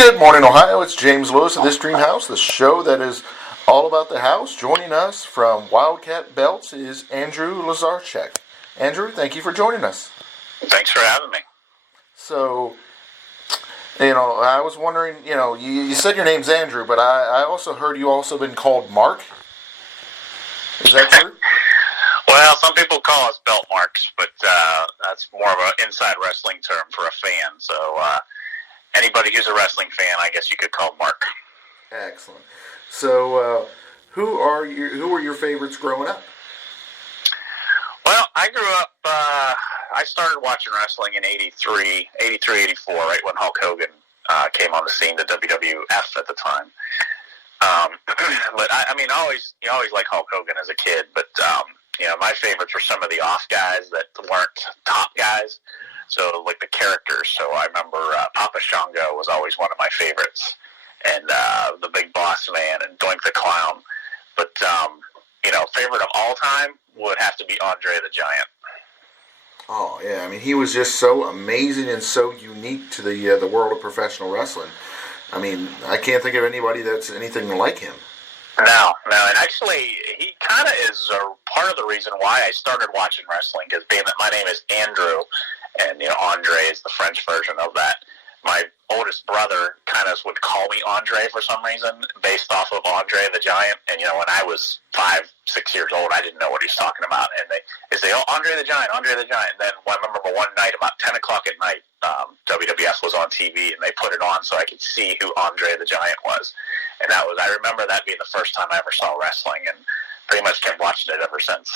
Good morning, Ohio. It's James Lewis of This Dream House, the show that is all about the house. Joining us from Wildcat Belts is Andrew Lazarchik. Andrew, thank you for joining us. Thanks for having me. So, I was wondering, you said your name's Andrew, but I also heard you also been called Mark. Is that true? Well, some people call us belt marks, but that's more of an inside wrestling term for a fan. So anybody who's a wrestling fan, I guess you could call Mark. Excellent. So, who were your favorites growing up? Well, I grew up, I started watching wrestling in 83, 84, right when Hulk Hogan came on the scene, the WWF at the time. But you always like Hulk Hogan as a kid, but my favorites were some of the off guys that weren't top guys. So like the characters. So I remember Papa Shango was always one of my favorites, and the Big Boss Man and Doink the Clown. But favorite of all time would have to be Andre the Giant. Oh yeah, he was just so amazing and so unique to the world of professional wrestling. I can't think of anybody that's anything like him. No, and actually, he kind of is part of the reason why I started watching wrestling, because being that my name is Andrew, and Andre is the French version of that. My oldest brother kind of would call me Andre for some reason, based off of Andre the Giant. And when I was 5, 6 years old, I didn't know what he was talking about. And they say, "Oh, Andre the Giant, Andre the Giant." And then I remember one night, about 10 o'clock at night, WWF was on TV, and they put it on so I could see who Andre the Giant was. And I remember that being the first time I ever saw wrestling, and pretty much kept watching it ever since.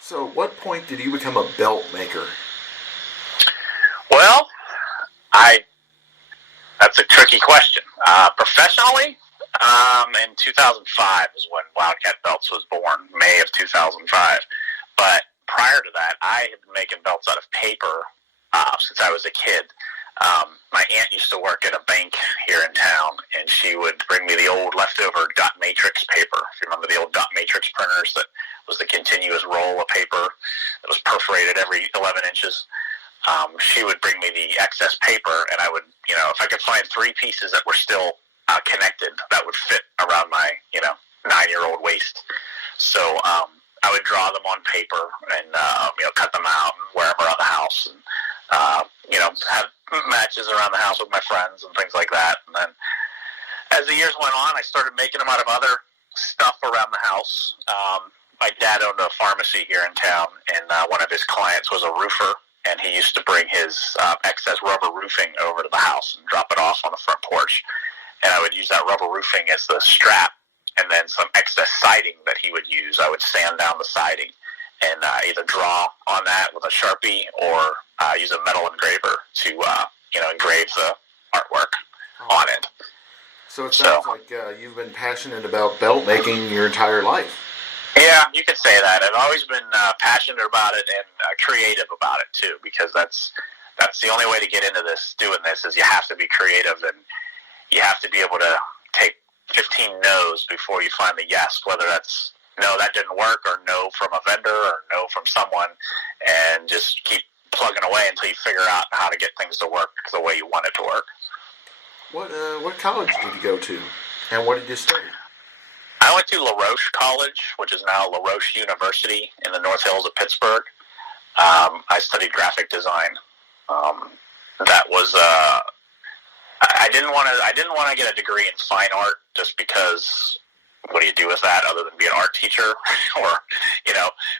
So, what point did you become a belt maker? Well, that's a tricky question. Professionally, in 2005 is when Wildcat Belts was born, May of 2005. But prior to that, I had been making belts out of paper since I was a kid. My aunt used to work at a bank here in town, and she would bring me the old leftover dot matrix paper. If you remember the old dot matrix printers, that was the continuous roll of paper that was perforated every 11 inches. She would bring me the excess paper, and I would, if I could find 3 pieces that were still connected, that would fit around my, 9-year-old waist. So I would draw them on paper and, cut them out and wear them around the house, and, have matches around the house with my friends and things like that. And then as the years went on, I started making them out of other stuff around the house. My dad owned a pharmacy here in town, and one of his clients was a roofer, and he used to bring his excess rubber roofing over to the house and drop it off on the front porch. And I would use that rubber roofing as the strap, and then some excess siding that he would use. I would sand down the siding and either draw on that with a Sharpie or use a metal engraver to, engrave the artwork on it. So it sounds like you've been passionate about belt making your entire life. Yeah, you could say that. I've always been passionate about it and creative about it too, because that's the only way to get into doing this is you have to be creative, and you have to be able to take 15 no's before you find the yes, whether that's no, that didn't work, or no from a vendor, or no from someone, and just keep plugging away until you figure out how to get things to work the way you want it to work. What college did you go to, and what did you study? I went to LaRoche College, which is now LaRoche University in the North Hills of Pittsburgh. I studied graphic design. That was I didn't want to get a degree in fine art, just because what do you do with that other than be an art teacher or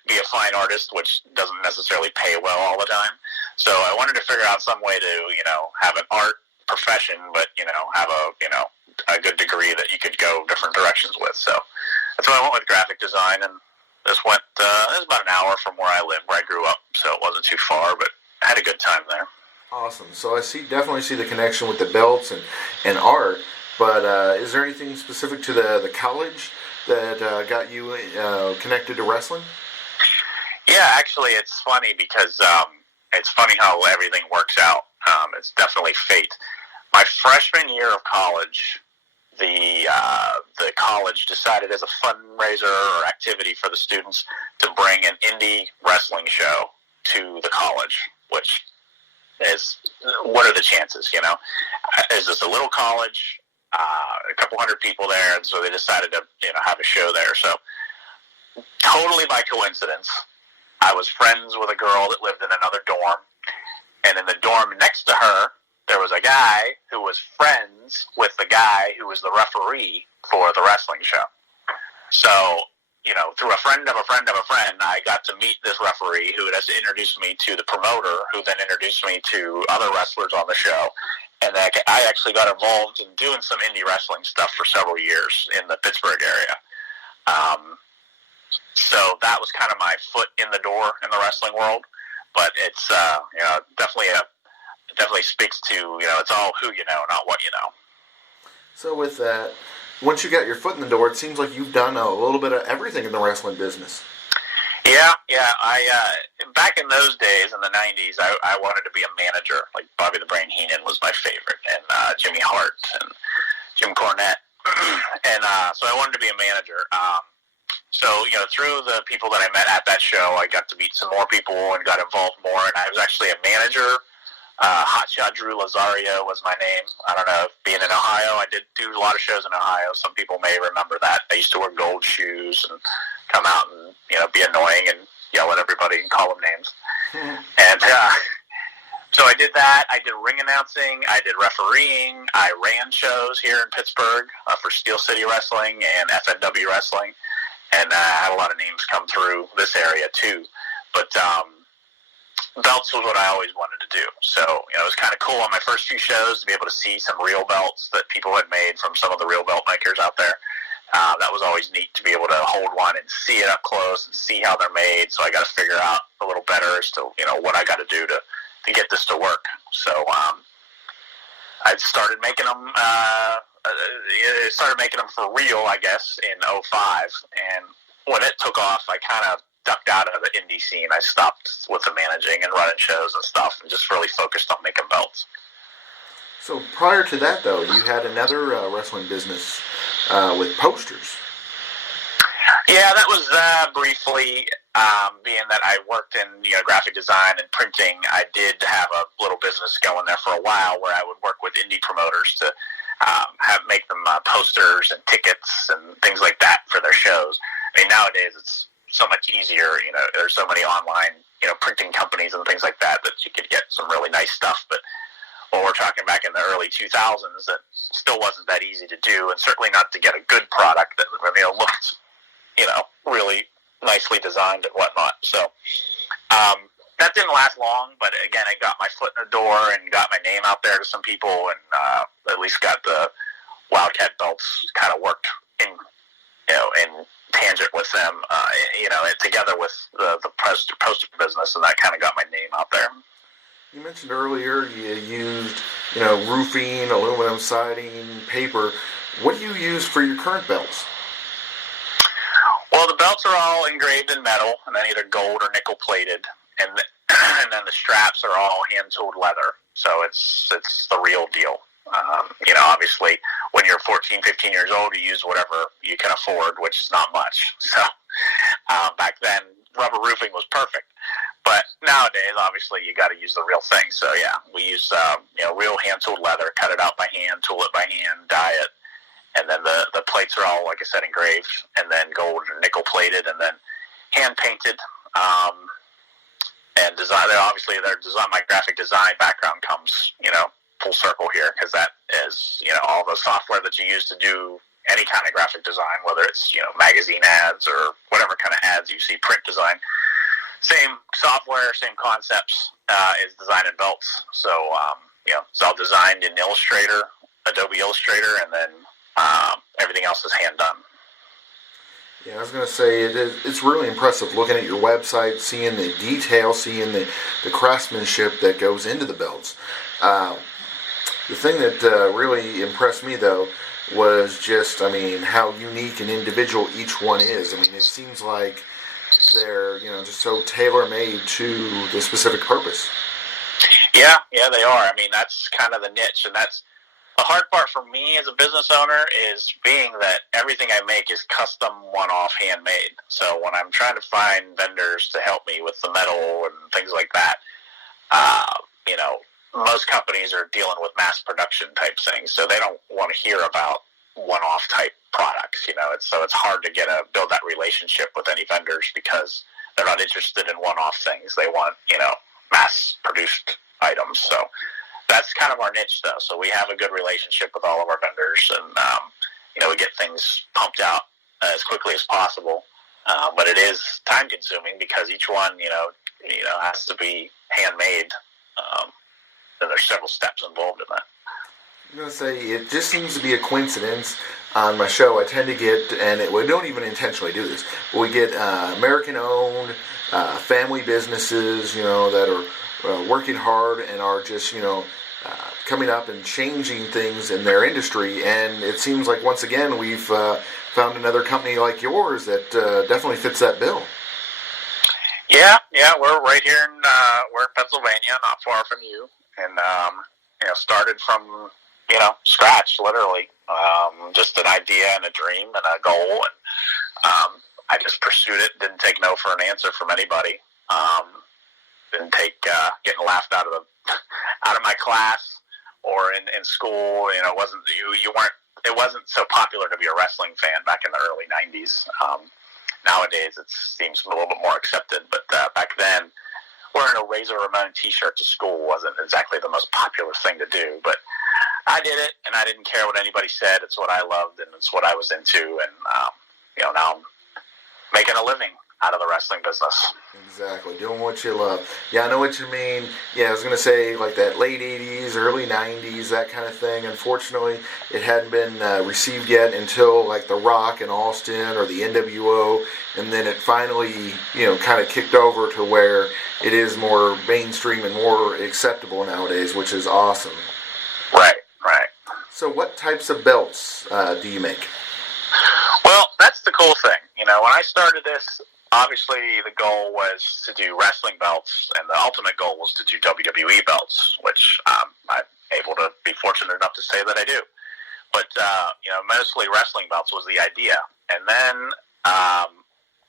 be a fine artist, which doesn't necessarily pay well all the time. So I wanted to figure out some way to have an art profession, but have a good degree that you could go different directions with. So that's why I went with graphic design, and this went, it was about an hour from where I live, where I grew up, so it wasn't too far, but I had a good time there. Awesome. So I definitely see the connection with the belts and art, but is there anything specific to the college that got you connected to wrestling? Yeah, actually, it's funny because it's funny how everything works out. It's definitely fate. My freshman year of college, the college decided as a fundraiser or activity for the students to bring an indie wrestling show to the college, which what are the chances, It's just a little college, a couple hundred people there, and so they decided to, have a show there. So totally by coincidence, I was friends with a girl that lived in another dorm, and in the dorm next to her, there was a guy who was friends with the guy who was the referee for the wrestling show. So, through a friend of a friend of a friend, I got to meet this referee who has introduced me to the promoter, who then introduced me to other wrestlers on the show. And I actually got involved in doing some indie wrestling stuff for several years in the Pittsburgh area. So that was kind of my foot in the door in the wrestling world. But it's, definitely speaks to, it's all who you know, not what you know. So with that, once you got your foot in the door, it seems like you've done a little bit of everything in the wrestling business. Yeah. I back in those days in the 90s, I wanted to be a manager. Like Bobby the Brain Heenan was my favorite, and Jimmy Hart and Jim Cornette. And so I wanted to be a manager. So, through the people that I met at that show, I got to meet some more people and got involved more. And I was actually a manager. Hotshot Drew Lazario was my name. I don't know, being in Ohio, I did do a lot of shows in Ohio. Some people may remember that. I used to wear gold shoes and come out and, be annoying and yell at everybody and call them names. And so I did that. I did ring announcing. I did refereeing. I ran shows here in Pittsburgh for Steel City Wrestling and FNW Wrestling. And I had a lot of names come through this area, too. But belts was what I always wanted to do. So, it was kind of cool on my first few shows to be able to see some real belts that people had made from some of the real belt makers out there. That was always neat to be able to hold one and see it up close and see how they're made. So I got to figure out a little better as to, what I got to do to get this to work. So I started making them. Started making them for real, I guess, in '05. And when it took off, I kind of ducked out of the indie scene. I stopped with the managing and running shows and stuff, and just really focused on making belts. So prior to that, though, you had another wrestling business with posters. Yeah, that was briefly, being that I worked in graphic design and printing. I did have a little business going there for a while where I would work with indie promoters to make them posters and tickets and things like that for their shows. I mean, nowadays it's so much easier. There's so many online, printing companies and things like that you could get some really nice stuff. But when we're talking back in the early 2000s, that still wasn't that easy to do, and certainly not to get a good product that looked, really nicely designed and whatnot. So that didn't last long, but again, I got my foot in the door and got my name out there to some people, and at least got the Wildcat Belts kind of worked in tangent with them, together with the poster business, and that kind of got my name out there. You mentioned earlier you used, roofing, aluminum siding, paper. What do you use for your current belts? Well, the belts are all engraved in metal, and then either gold or nickel plated, and then the straps are all hand-tooled leather, so it's the real deal. Obviously, when you're 14, 15 years old, you use whatever you can afford, which is not much. So back then, rubber roofing was perfect. But nowadays, obviously, you got to use the real thing. So, yeah, we use real hand-tooled leather, cut it out by hand, tool it by hand, dye it. And then the plates are all, like I said, engraved, and then gold or nickel-plated, and then hand-painted. And design. Obviously, my graphic design background comes, full circle here, because that is, all the software that you use to do any kind of graphic design, whether it's, magazine ads or whatever kind of ads you see, print design. Same software, same concepts is design in belts. So, it's all designed in Illustrator, Adobe Illustrator, and then everything else is hand done. Yeah, I was going to say, it's really impressive looking at your website, seeing the detail, seeing the craftsmanship that goes into the belts. The thing that really impressed me, though, was just, how unique and individual each one is. It seems like they're, just so tailor-made to the specific purpose. Yeah, they are. That's kind of the niche, and that's the hard part for me as a business owner is being that everything I make is custom, one-off, handmade. So when I'm trying to find vendors to help me with the metal and things like that, most companies are dealing with mass production type things, so they don't want to hear about one-off type products. So it's hard to build that relationship with any vendors because they're not interested in one-off things. They want mass-produced items. So that's kind of our niche, though. So we have a good relationship with all of our vendors, and we get things pumped out as quickly as possible. But it is time-consuming because each one, has to be handmade. And there's several steps involved in that. I'm going to say it just seems to be a coincidence. On my show, I tend to get, and we don't even intentionally do this, but we get American-owned family businesses, that are working hard and are just, coming up and changing things in their industry. And it seems like, once again, we've found another company like yours that definitely fits that bill. Yeah, we're right here we're in Pennsylvania, not far from you, and started from scratch, literally, just an idea and a dream and a goal, and I just pursued it. Didn't take no for an answer from anybody. Didn't take getting laughed out of my class or in school. It wasn't so popular to be a wrestling fan back in the early '90s. Nowadays, it seems a little bit more accepted, but back then, wearing a Razor Ramon T-shirt to school wasn't exactly the most popular thing to do. But I did it, and I didn't care what anybody said. It's what I loved, and it's what I was into, and now I'm making a living out of the wrestling business. Exactly, doing what you love. Yeah, I know what you mean. Yeah, I was going to say, like that late 80s, early 90s, that kind of thing. Unfortunately, it hadn't been received yet until like The Rock in Austin or the NWO, and then it finally, kind of kicked over to where it is more mainstream and more acceptable nowadays, which is awesome. Right. So what types of belts do you make? Well, that's the cool thing. When I started this, obviously the goal was to do wrestling belts, and the ultimate goal was to do WWE belts, which I'm able to be fortunate enough to say that I do. But, mostly wrestling belts was the idea. And then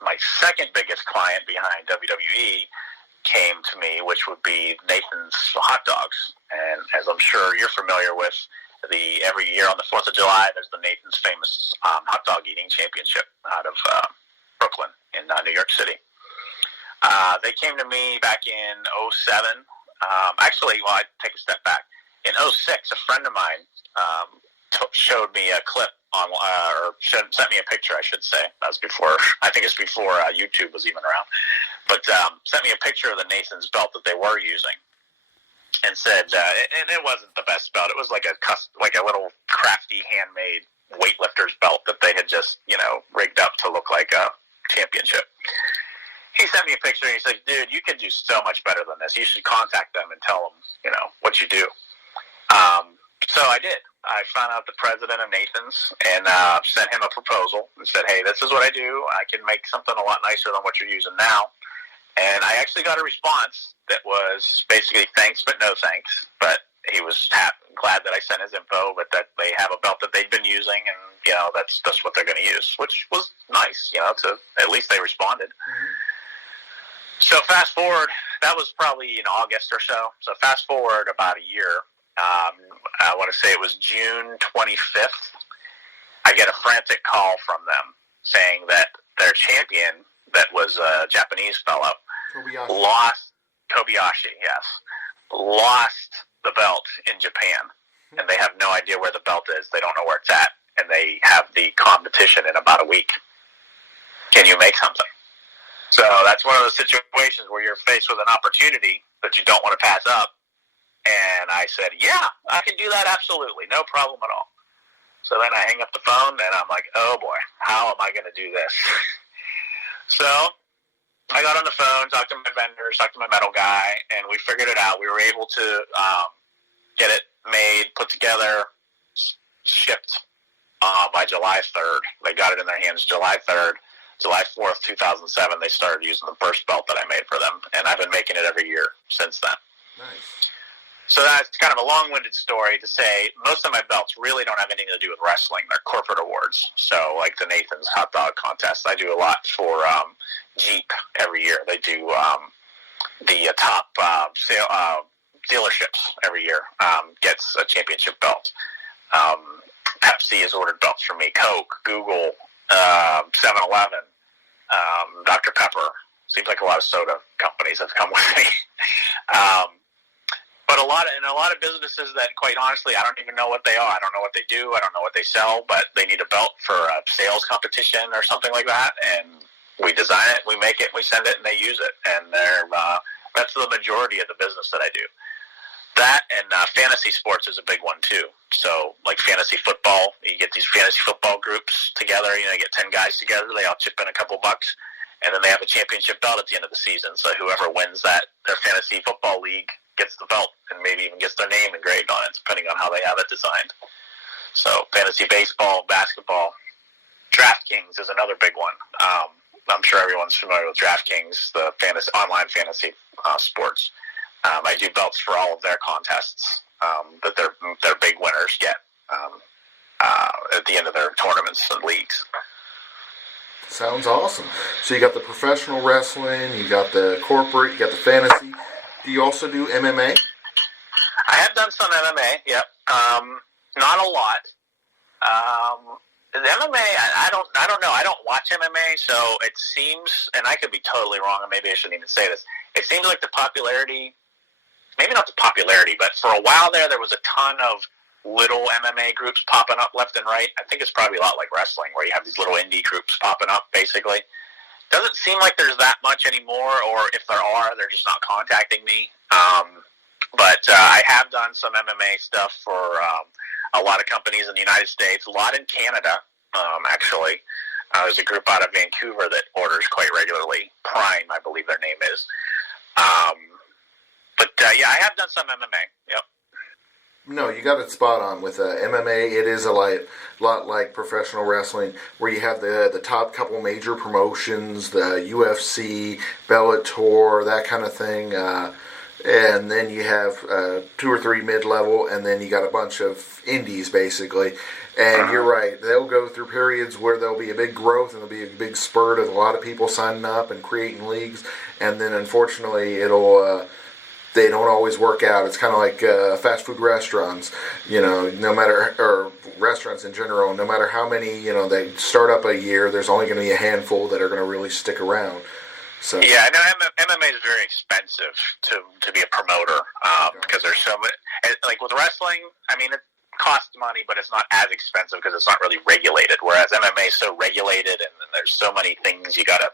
my second biggest client behind WWE came to me, which would be Nathan's Hot Dogs. And as I'm sure you're familiar with, every year on the 4th of July, there's the Nathan's famous hot dog eating championship out of Brooklyn in New York City. They came to me back in '07. I take a step back. In '06, a friend of mine showed me a clip sent me a picture, I should say. That was before, I think it's before YouTube was even around. But sent me a picture of the Nathan's belt that they were using. And said, and it wasn't the best belt. It was like a little crafty, handmade weightlifter's belt that they had just, rigged up to look like a championship. He sent me a picture, and he said, dude, you can do so much better than this. You should contact them and tell them, what you do. So I did. I found out the president of Nathan's and sent him a proposal and said, hey, this is what I do. I can make something a lot nicer than what you're using now. And I actually got a response that was basically thanks, but no thanks. But he was glad that I sent his info, but that they have a belt that they've been using, and that's what they're going to use, which was nice. At least they responded. Mm-hmm. So fast forward, that was probably in August or so. So fast forward about a year. I want to say it was June 25th. I get a frantic call from them saying that their champion, that was a Japanese fellow, Kobayashi, yes, lost the belt in Japan, and they have no idea where the belt is. They don't know where it's at, and they have the competition in about a week. Can you make something? So that's one of those situations where you're faced with an opportunity that you don't want to pass up. And I said, yeah, I can do that absolutely, no problem at all. So then I hang up the phone, and I'm like, oh boy, how am I going to do this? So I got on the phone, talked to my vendors, talked to my metal guy, and we figured it out. We were able to get it made, put together, shipped by July 3rd. They got it in their hands July 3rd. July 4th, 2007, they started using the first belt that I made for them, and I've been making it every year since then. Nice. So that's kind of a long-winded story to say most of my belts really don't have anything to do with wrestling. They're corporate awards. So like the Nathan's Hot Dog Contest, I do a lot for Jeep every year. They do the top dealerships every year gets a championship belt. Pepsi has ordered belts from me. Coke, Google, 7-Eleven, Dr. Pepper. Seems like a lot of soda companies have come with me. But a lot of businesses that, quite honestly, I don't even know what they are. I don't know what they do. I don't know what they sell, but they need a belt for a sales competition or something like that. And we design it, we make it, we send it, and they use it. And that's the majority of the business that I do. That and fantasy sports is a big one too. So like fantasy football, you get these fantasy football groups together. You get 10 guys together. They all chip in a couple bucks, and then they have a championship belt at the end of the season. So whoever wins their fantasy football league gets the belt and maybe even gets their name engraved on it, depending on how they have it designed. So fantasy baseball, basketball, DraftKings is another big one. I'm sure everyone's familiar with DraftKings, the online fantasy sports. I do belts for all of their contests that their big winners get at the end of their tournaments and leagues. Sounds awesome. So you got the professional wrestling, you got the corporate, you got the fantasy. Do you also do MMA? I have done some MMA, yep. Not a lot. The MMA, I don't know. I don't watch MMA, so it seems, and I could be totally wrong, and maybe I shouldn't even say this, it seems like the popularity, maybe not the popularity, but for a while there was a ton of little MMA groups popping up left and right. I think it's probably a lot like wrestling, where you have these little indie groups popping up, basically. Doesn't seem like there's that much anymore, or if there are, they're just not contacting me. But I have done some MMA stuff for a lot of companies in the United States, a lot in Canada, actually. There's a group out of Vancouver that orders quite regularly. Prime, I believe their name is. But yeah, I have done some MMA. Yep. No, you got it spot on. With MMA, it is a lot like professional wrestling, where you have the top couple major promotions, the UFC, Bellator, that kind of thing, and then you have 2 or 3 mid-level, and then you got a bunch of indies, basically. And you're right, they'll go through periods where there'll be a big growth, and there'll be a big spurt of a lot of people signing up and creating leagues, and then unfortunately they don't always work out. It's kind of like fast food restaurants, or restaurants in general, no matter how many, they start up a year, there's only going to be a handful that are going to really stick around. So yeah, I know MMA is very expensive to be a promoter because there's so much. Like with wrestling, I mean, it costs money, but it's not as expensive because it's not really regulated. Whereas MMA is so regulated, and then there's so many things you got to,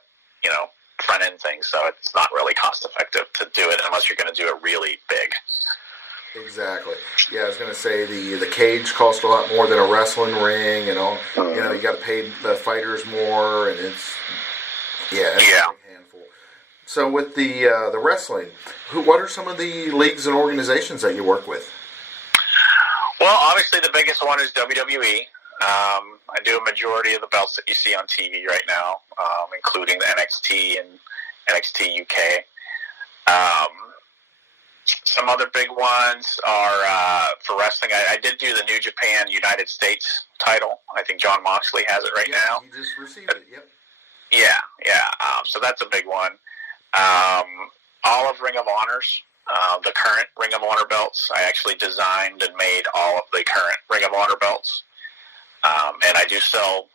front end things, so it's not really cost effective to do it unless you're going to do it really big. Exactly. Yeah, I was going to say the cage costs a lot more than a wrestling ring, and all. You got to pay the fighters more, and it's a big handful. So with the wrestling, what are some of the leagues and organizations that you work with? Well, obviously the biggest one is WWE. I do a majority of the belts that you see on TV right now, including the NXT and NXT UK. Some other big ones are for wrestling. I did do the New Japan United States title. I think Jon Moxley has it right now. He just received it, yep. Yeah. So that's a big one. All of Ring of Honors. The current Ring of Honor belts. I actually designed and made all of the current Ring of Honor belts. And I do sell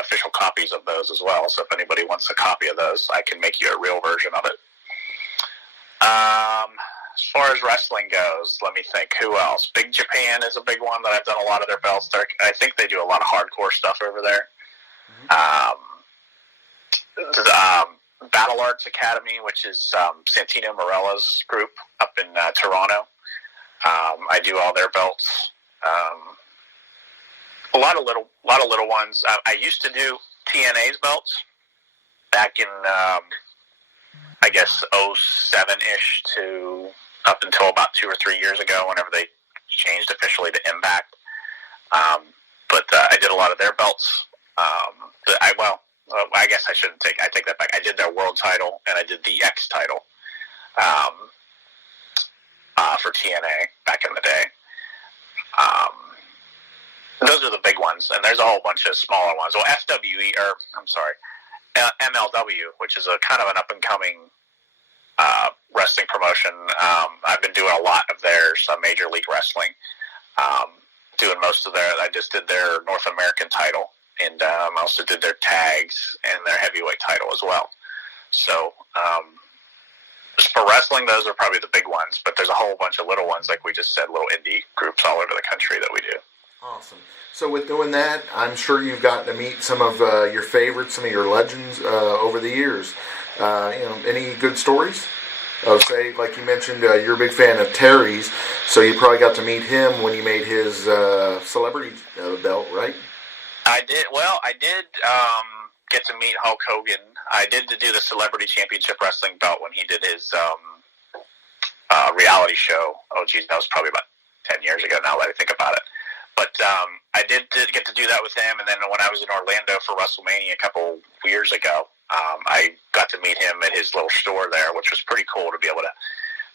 official copies of those as well, so if anybody wants a copy of those, I can make you a real version of it. As far as wrestling goes, let me think. Who else? Big Japan is a big one that I've done a lot of their belts. I think they do a lot of hardcore stuff over there. Battle Arts Academy, which is Santino Morella's group up in Toronto. I do all their belts. A lot of little ones. I used to do TNA's belts back in, I guess, 07-ish to up until about 2 or 3 years ago, whenever they changed officially to Impact. But I did a lot of their belts. I guess I take that back. I did their world title, and I did the X title for TNA back in the day. Those are the big ones, and there's a whole bunch of smaller ones. Well, MLW, which is a kind of an up-and-coming wrestling promotion. I've been doing a lot of theirs, Major League Wrestling. Doing most of I just did their North American title, and I also did their tags and their heavyweight title as well. So, just for wrestling, those are probably the big ones, but there's a whole bunch of little ones, like we just said, little indie groups all over the country that we do. Awesome. So with doing that, I'm sure you've gotten to meet some of your favorites, some of your legends over the years. Any good stories? Say, like you mentioned, you're a big fan of Terry's, so you probably got to meet him when he made his celebrity belt, right? I did get to meet Hulk Hogan. I did do the Celebrity Championship Wrestling belt when he did his reality show. Oh, geez, that was probably about 10 years ago now that I think about it. But I did get to do that with him, and then when I was in Orlando for WrestleMania a couple years ago, I got to meet him at his little store there, which was pretty cool to be able to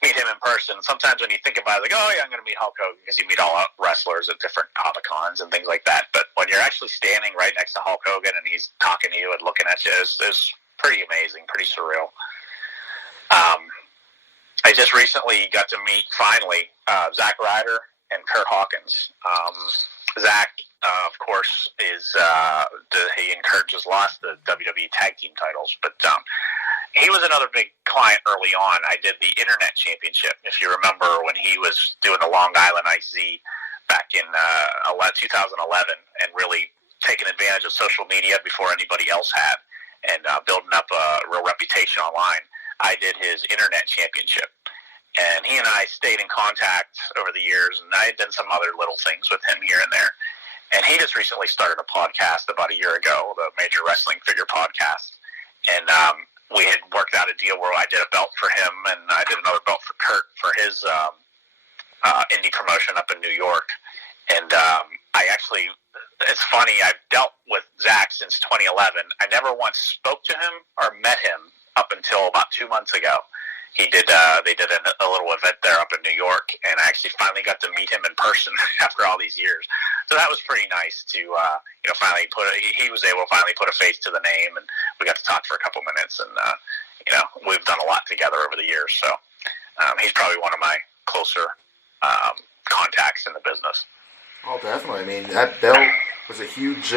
meet him in person. Sometimes when you think about it, like, oh, yeah, I'm going to meet Hulk Hogan, because you meet all wrestlers at different Comic-Cons and things like that. But when you're actually standing right next to Hulk Hogan and he's talking to you and looking at you, it's pretty amazing, pretty surreal. I just recently got to meet, finally, Zack Ryder and Kurt Hawkins. Zack, of course, he and Kurt just lost the WWE Tag Team titles, but he was another big client early on. I did the Internet Championship, if you remember, when he was doing the Long Island IC back in 2011, and really taking advantage of social media before anybody else had, and building up a real reputation online. I did his Internet Championship. And he and I stayed in contact over the years, and I had done some other little things with him here and there. And he just recently started a podcast about a year ago, the Major Wrestling Figure Podcast. And we had worked out a deal where I did a belt for him, and I did another belt for Kurt for his indie promotion up in New York. And it's funny, I've dealt with Zack since 2011. I never once spoke to him or met him up until about 2 months ago. They did a little event there up in New York, and I actually finally got to meet him in person after all these years. So that was pretty nice to, finally he was able to finally put a face to the name, and we got to talk for a couple minutes, and, we've done a lot together over the years. So he's probably one of my closer contacts in the business. Oh, definitely. I mean, that belt was a huge,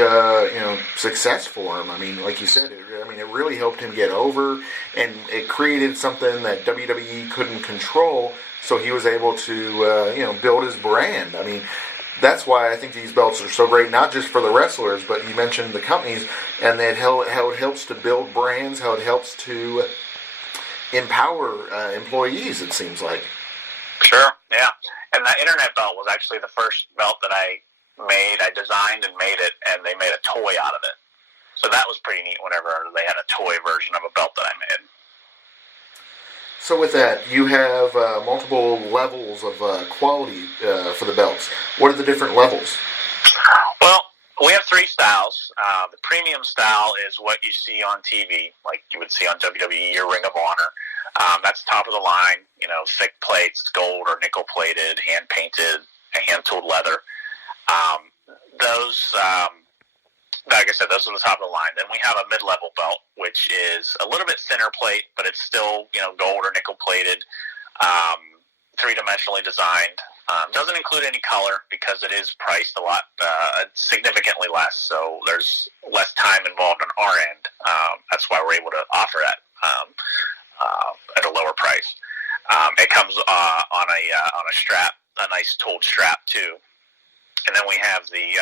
success for him. I mean, like you said, it really helped him get over, and it created something that WWE couldn't control, so he was able to, build his brand. I mean, that's why I think these belts are so great, not just for the wrestlers, but you mentioned the companies, and how it helps to build brands, how it helps to empower employees, it seems like. Sure, yeah. And that Internet belt was actually the first belt that I designed and made it, and they made a toy out of it. So that was pretty neat whenever they had a toy version of a belt that I made. So with that, you have multiple levels of quality for the belts. What are the different levels? Well, we have 3 styles. The premium style is what you see on TV, like you would see on WWE or Ring of Honor. That's top of the line, thick plates, gold or nickel plated, hand painted, hand tooled leather. Those, like I said, those are the top of the line. Then we have a mid-level belt, which is a little bit thinner plate, but it's still, gold or nickel plated, 3-dimensionally designed. Doesn't include any color because it is priced a lot, significantly less. So there's less time involved on our end. That's why we're able to offer that at a lower price. It comes on a strap, a nice tooled strap too. And then we have the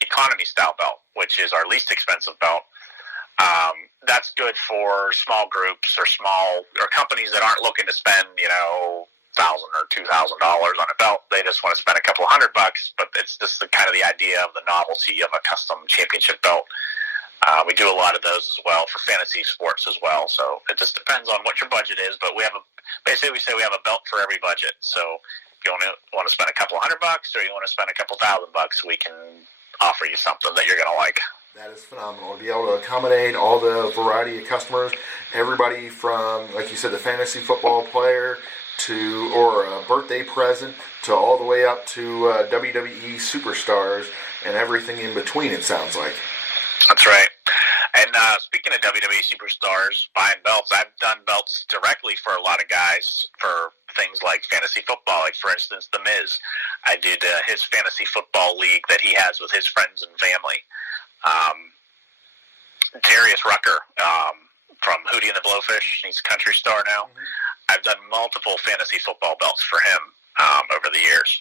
economy style belt, which is our least expensive belt. That's good for small groups or companies that aren't looking to spend, $1,000 or $2,000 on a belt. They just want to spend a couple $100, but it's just the idea of the novelty of a custom championship belt. We do a lot of those as well for fantasy sports as well. So it just depends on what your budget is, but we have we say we have a belt for every budget. So if you want to spend a couple $100 or you want to spend a couple $1,000, we can offer you something that you're going to like. That is phenomenal to be able to accommodate all the variety of customers, everybody from, like you said, the fantasy football player or a birthday present to all the way up to WWE superstars and everything in between, it sounds like. That's right. And speaking of WWE superstars buying belts, I've done belts directly for a lot of guys for things like fantasy football. Like, for instance, The Miz. I did his fantasy football league that he has with his friends and family. Darius Rucker from Hootie and the Blowfish. He's a country star now. Mm-hmm. I've done multiple fantasy football belts for him over the years.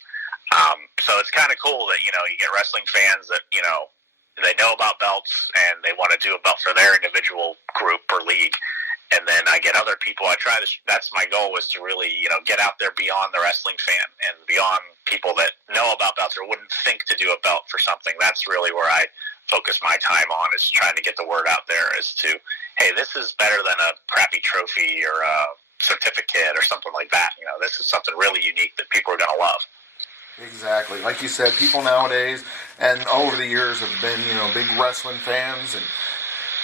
So it's kind of cool that, you get wrestling fans that, they know about belts and they want to do a belt for their individual group or league. And then I get other people. That's my goal, is to really, get out there beyond the wrestling fan and beyond people that know about belts or wouldn't think to do a belt for something. That's really where I focus my time on, is trying to get the word out there as to, hey, this is better than a crappy trophy or a certificate or something like that. This is something really unique that people are going to love. Exactly. Like you said, people nowadays and over the years have been, big wrestling fans. And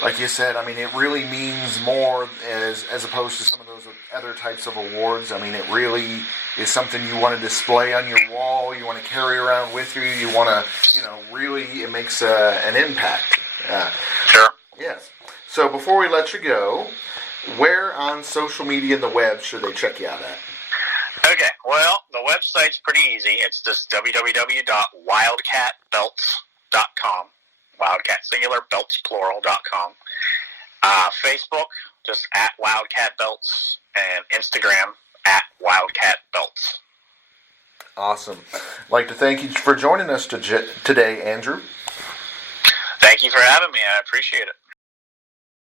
like you said, it really means more as opposed to some of those other types of awards. It really is something you want to display on your wall, you want to carry around with you, you want to, really, it makes an impact. Sure. Yes. So before we let you go, where on social media and the web should they check you out at? Okay, well, the website's pretty easy. It's just www.wildcatbelts.com. Wildcat singular, belts plural.com. Facebook, just at Wildcat Belts, and Instagram at Wildcat Belts. Awesome. I'd like to thank you for joining us today, Andrew. Thank you for having me. I appreciate it.